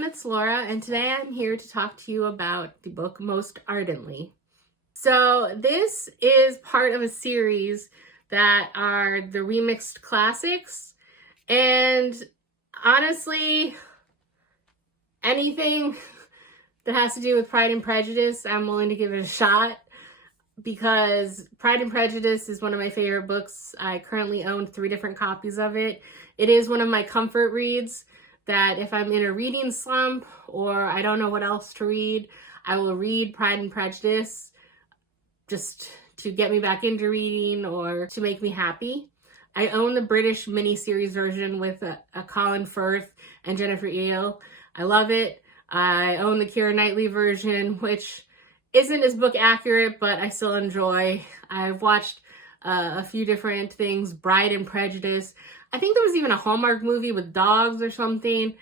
everyone, it's Laura, and today I'm here to talk to you about the book Most Ardently. So this is part of a series that are the remixed classics, and honestly, anything that has to do with Pride and Prejudice, I'm willing to give it a shot, because Pride and Prejudice is one of my favorite books. I currently own 3 different copies of it. It is one of my comfort reads that if I'm in a reading slump or I don't know what else to read, I will read Pride and Prejudice just to get me back into reading or to make me happy. I own the British miniseries version with a Colin Firth and Jennifer Eel. I love it. I own the Keira Knightley version, which isn't as book accurate, but I still enjoy. I've watched a few different things, Pride and Prejudice. I think there was even a Hallmark movie with dogs or something.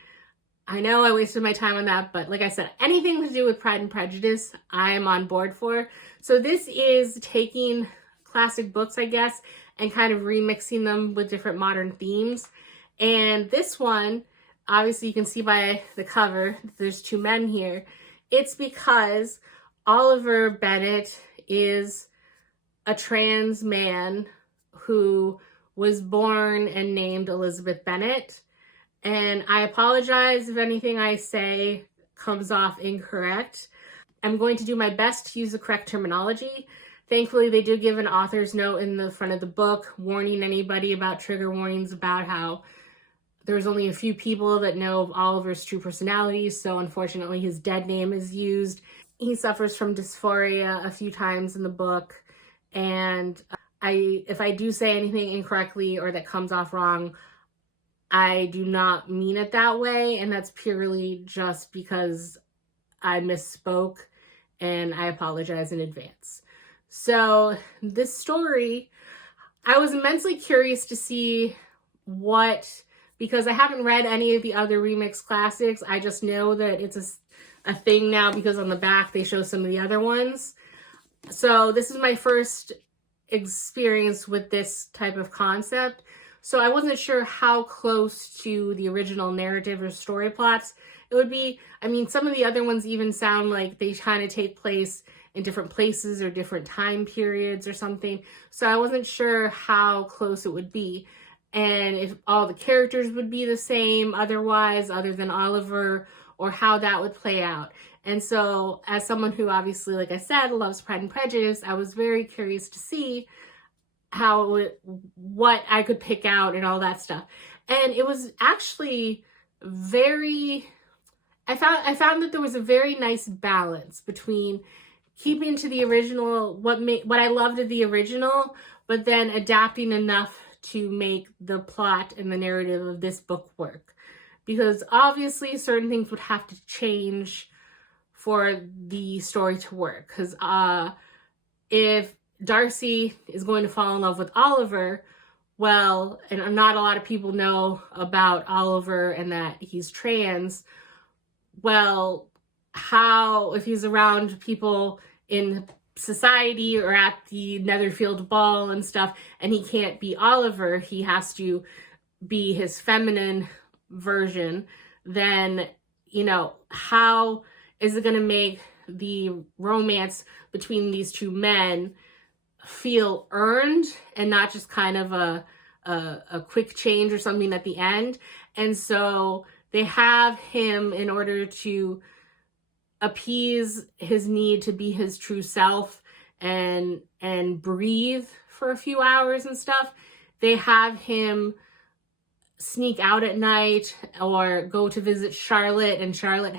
I know I wasted my time on that, but like I said, anything to do with Pride and Prejudice, I am on board for. So this is taking classic books, I guess, and kind of remixing them with different modern themes. And this one, obviously you can see by the cover, there's 2 men here. It's because Oliver Bennet is a trans man who was born and named Elizabeth Bennet. And I apologize if anything I say comes off incorrect. I'm going to do my best to use the correct terminology. Thankfully, they do give an author's note in the front of the book warning anybody about trigger warnings about how there's only a few people that know of Oliver's true personality, so unfortunately his dead name is used. He suffers from dysphoria a few times in the book, and if I do say anything incorrectly or that comes off wrong, I do not mean it that way, and that's purely just because I misspoke, and I apologize in advance. So this story, I was immensely curious to see because I haven't read any of the other remix classics. I just know that it's a thing now because on the back they show some of the other ones. So this is my first experience with this type of concept. So I wasn't sure how close to the original narrative or story plots it would be. I mean, some of the other ones even sound like they kind of take place in different places or different time periods or something. So I wasn't sure how close it would be. And if all the characters would be the same otherwise, other than Oliver, or how that would play out. And so as someone who obviously, like I said, loves Pride and Prejudice, I was very curious to see what I could pick out and all that stuff. And it was actually I found that there was a very nice balance between keeping to the original, what I loved of the original, but then adapting enough to make the plot and the narrative of this book work. Because obviously certain things would have to change for the story to work. Because if Darcy is going to fall in love with Oliver, well, and not a lot of people know about Oliver and that he's trans, well, if he's around people in society or at the Netherfield ball and stuff, and he can't be Oliver, he has to be his feminine version, then, how is it going to make the romance between these 2 men feel earned and not just kind of a quick change or something at the end? And so they have him, in order to appease his need to be his true self and breathe for a few hours and stuff, they have him sneak out at night or go to visit Charlotte, and Charlotte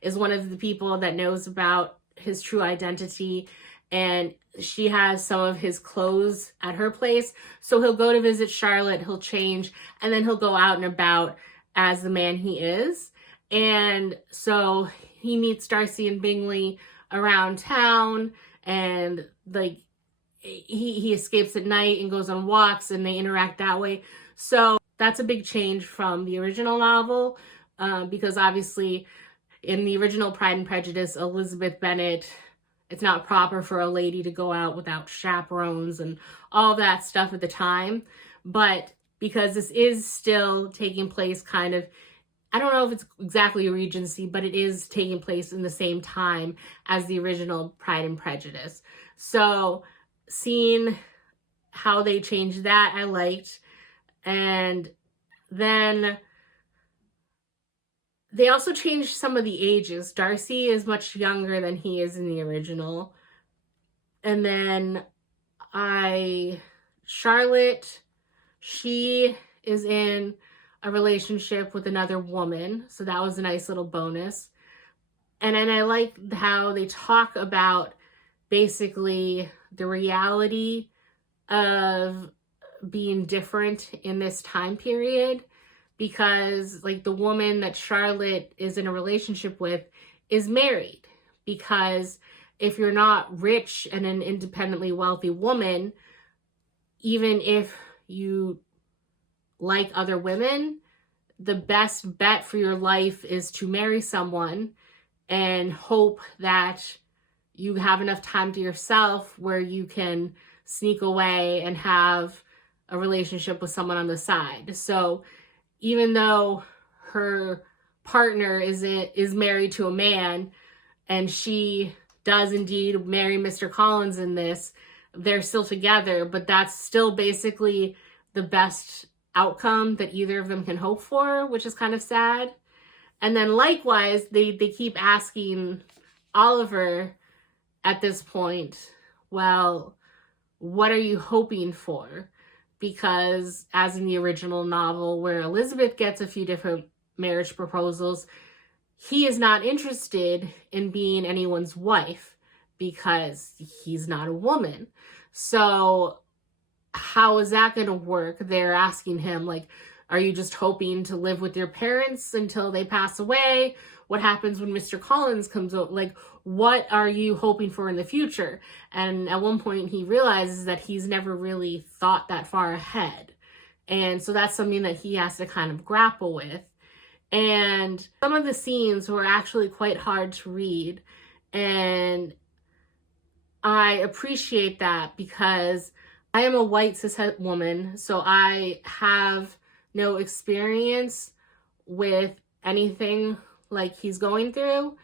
is one of the people that knows about his true identity, and she has some of his clothes at her place. So he'll go to visit Charlotte, he'll change, and then he'll go out and about as the man he is. And so he meets Darcy and Bingley around town, and like he escapes at night and goes on walks, and they interact that way. So that's a big change from the original novel, because obviously in the original Pride and Prejudice, Elizabeth Bennet, it's not proper for a lady to go out without chaperones and all that stuff at the time. But because this is still taking place kind of I don't know if it's exactly a Regency, but it is taking place in the same time as the original Pride and Prejudice. So seeing how they changed that, I liked. And then they also changed some of the ages. Darcy is much younger than he is in the original. And then Charlotte, she is in a relationship with another woman. So that was a nice little bonus. And then I like how they talk about basically the reality of being different in this time period, because like the woman that Charlotte is in a relationship with is married, because if you're not rich and an independently wealthy woman, even if you like other women, the best bet for your life is to marry someone and hope that you have enough time to yourself where you can sneak away and have a relationship with someone on the side. So even though her partner is married to a man, and she does indeed marry Mr. Collins in this, they're still together, but that's still basically the best outcome that either of them can hope for, which is kind of sad. And then likewise, they keep asking Oliver at this point, well, what are you hoping for? Because as in the original novel, where Elizabeth gets a few different marriage proposals, he is not interested in being anyone's wife because he's not a woman. So how is that going to work? They're asking him, like, are you just hoping to live with your parents until they pass away? What happens when Mr. Collins comes out? Like, what are you hoping for in the future? And at one point he realizes that he's never really thought that far ahead. And so that's something that he has to kind of grapple with. And some of the scenes were actually quite hard to read. And I appreciate that because I am a white cishet woman, so I have no experience with anything like he's going through.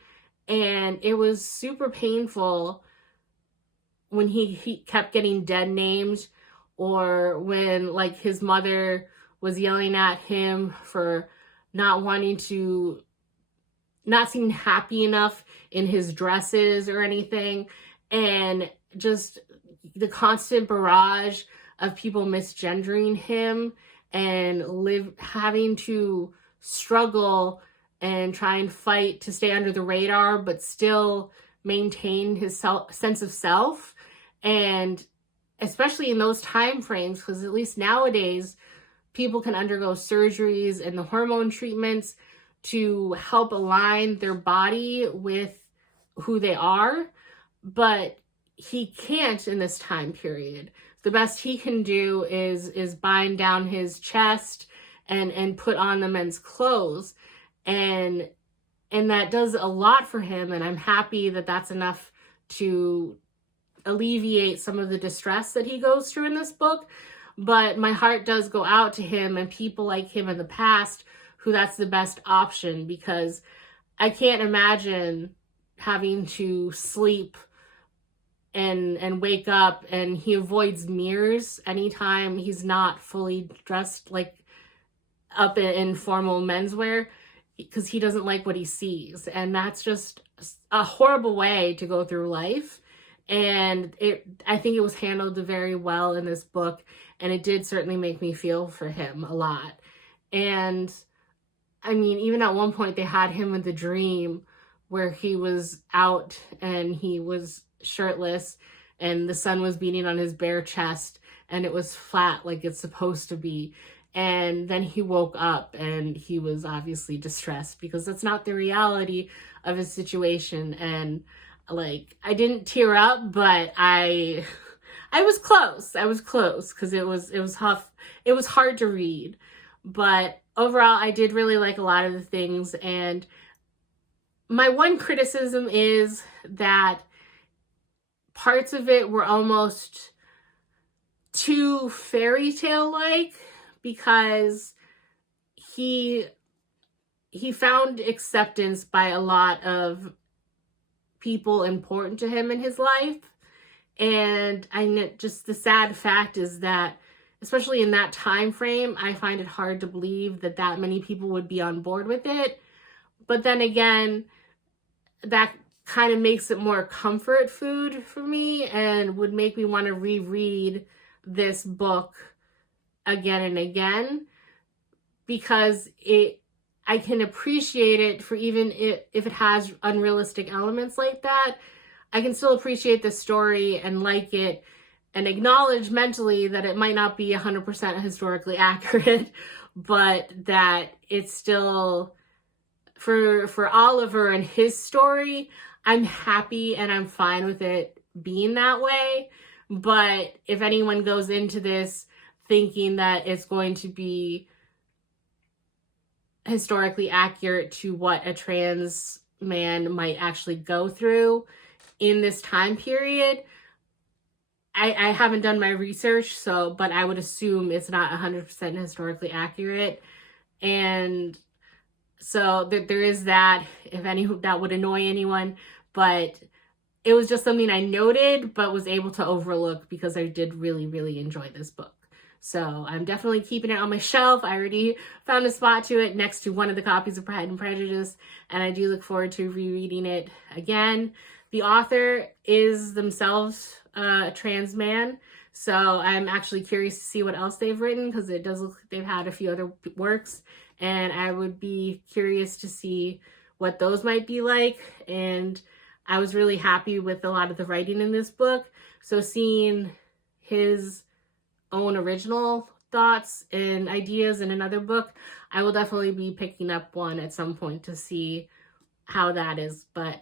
And it was super painful when he kept getting dead names, or when like his mother was yelling at him for not seeming happy enough in his dresses or anything. And just the constant barrage of people misgendering him and having to struggle and try and fight to stay under the radar, but still maintain his sense of self. And especially in those time frames, because at least nowadays, people can undergo surgeries and the hormone treatments to help align their body with who they are. But he can't in this time period. The best he can do is bind down his chest and put on the men's clothes. And that does a lot for him. And I'm happy that that's enough to alleviate some of the distress that he goes through in this book. But my heart does go out to him and people like him in the past who that's the best option, because I can't imagine having to sleep and wake up, and he avoids mirrors anytime he's not fully dressed like up in formal menswear, because he doesn't like what he sees. And that's just a horrible way to go through life. And I think it was handled very well in this book, and it did certainly make me feel for him a lot. And I mean, even at one point they had him in the dream where he was out and he was shirtless and the sun was beating on his bare chest and it was flat like it's supposed to be. And then he woke up and he was obviously distressed because that's not the reality of his situation. And like, I didn't tear up, but I was close. I was close because it was tough. It was hard to read, but overall I did really like a lot of the things. And my one criticism is that parts of it were almost too fairy tale like, because he he found acceptance by a lot of people important to him in his life. And just the sad fact is that, especially in that time frame, I find it hard to believe that that many people would be on board with it. But then again, that kind of makes it more comfort food for me and would make me want to reread this book again and again, because I can appreciate it for, even if it has unrealistic elements like that, I can still appreciate the story and like it and acknowledge mentally that it might not be 100% historically accurate, but that it's still, for Oliver and his story, I'm happy and I'm fine with it being that way. But if anyone goes into this thinking that it's going to be historically accurate to what a trans man might actually go through in this time period, I haven't done my research, but I would assume it's not 100% historically accurate. And so there is that, if that would annoy anyone, but it was just something I noted but was able to overlook because I did really, really enjoy this book. So I'm definitely keeping it on my shelf. I already found a spot to it next to one of the copies of Pride and Prejudice, and I do look forward to rereading it again. The author is themselves a trans man, so I'm actually curious to see what else they've written, because it does look like they've had a few other works, and I would be curious to see what those might be like. And I was really happy with a lot of the writing in this book, so seeing his own original thoughts and ideas in another book, I will definitely be picking up one at some point to see how that is. But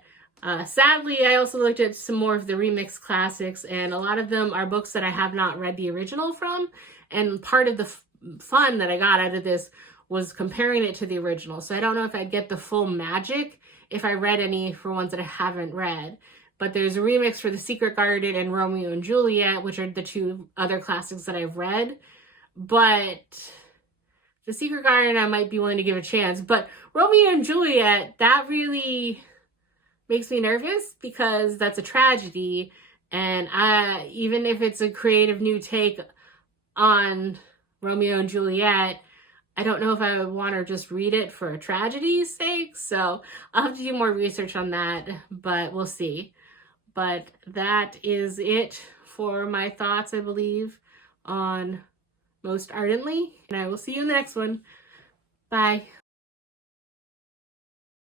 sadly, I also looked at some more of the remix classics, and a lot of them are books that I have not read the original from. And part of the fun that I got out of this was comparing it to the original. So I don't know if I'd get the full magic if I read any for ones that I haven't read. But there's a remix for The Secret Garden and Romeo and Juliet, which are the two other classics that I've read. But The Secret Garden, I might be willing to give a chance. But Romeo and Juliet, that really makes me nervous because that's a tragedy. And even if it's a creative new take on Romeo and Juliet, I don't know if I would want to just read it for a tragedy's sake. So I'll have to do more research on that, but we'll see. But that is it for my thoughts, I believe, on Most Ardently. And I will see you in the next one. Bye.